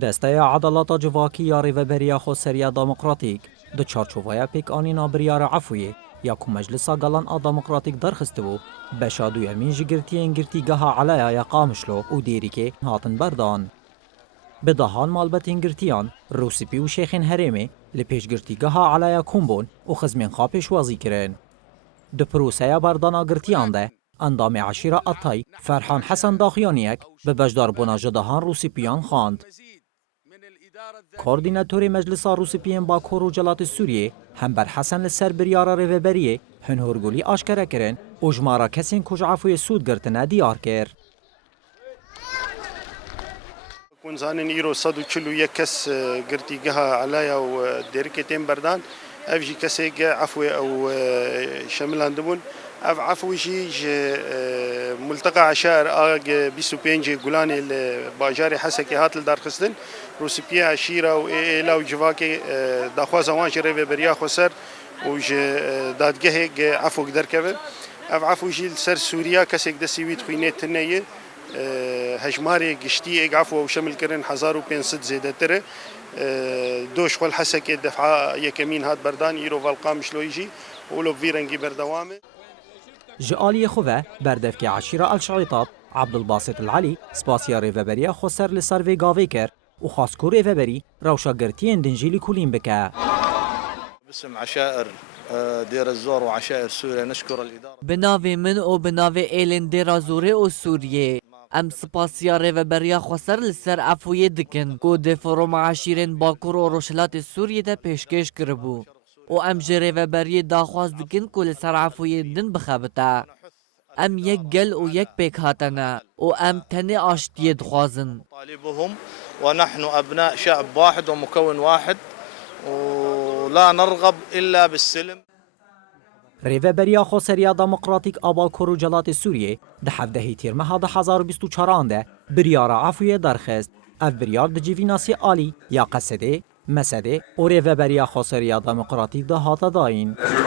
دسته عدالت جواکی یا ریوبریا خسریا دموکراتیک دو چارچوبای پیک آنینا بریار عفوی یا کو مجلس گلان دموکراتیک درخسته بو بشادو یمین جگرتی انگرتیگاه علیا یا قامشلو و دیری که هاتن بردان بدهان مالبت انگرتیان روسیپی و شیخین هرمی لپیشگرتیگاه علیا کومبون و خزمین خوابش وازی کرن دو پروسه بردان آگرتیان ده اندام عشیره اتای فرحان حسن داخیانیک به بجدار بناجدهان روسیپیان خواند. کوردیناتور مجلس روسیپیان باکور و جلات سوریه هم بر حسن لسر بریار ریوبریه هنهورگولی آشکره کرن و جمارا کسین کج عفوی سود گرتنه دیار کرد. كون زانن يرو صدو كيلو يكس قرتيقها عليا وديركتين بردان افجي كسيق عفوي او شملان دبون اف عفوي جيج ملتقى عشائر اغ بيسو بينجي قولاني الباجاري حسكي هات الدار خستن روسيبيا عشيرة وإيلا وجواكي داخوا زوان جريبه بريا خسر وج دادگه عفو قدر كبه اف عفو جي سر سوريا كسيق دسيويت خوينيت تنية هجماري قشتي اقعفو وشمل كرن 1500 زيادة تره دوش خول حسكي دفعة يكمين هات بردان يرو فالقام شلو يجي ولو فيرنجي بردوامه جعالی خواه بردف که عشیره الشعیطات عبدالباسط العلی سپاسیا ریوبریا خسر لسر وی گاوی کرد و خاصکو ریوبری روشاگرتی اندنجیلی کولین بکه. باسم عشائر دير الزور وعشائر سوريا نشكر الإدارة بناوي من او بناوي ايلن دير زوري او سوريا ام سپاسیا ریوبریا خسر لسر عفوی دکن کو د فروم عشیرین باکور و روشلات سوریه ده پیشکش کربو و ام ریوبری داخواست دکن کو لسر عفوی دن بخابتا ام یک گل و یک پیک هاتنا و ام تنی آشتی دخوازن طالبهم ونحن أبناء شعب واحد ومكون واحد ولا نرغب إلا بالسلم. ریوبریا خسریا دموکراتیک آباکور و جلات سوریه ده 17 تیر ماه 2024 ده بریار عفوی درخست اف بریار ده جیویناسی آلی یا قصده مسده و ریوبریا خسریا دموکراتیک ده هاتا داین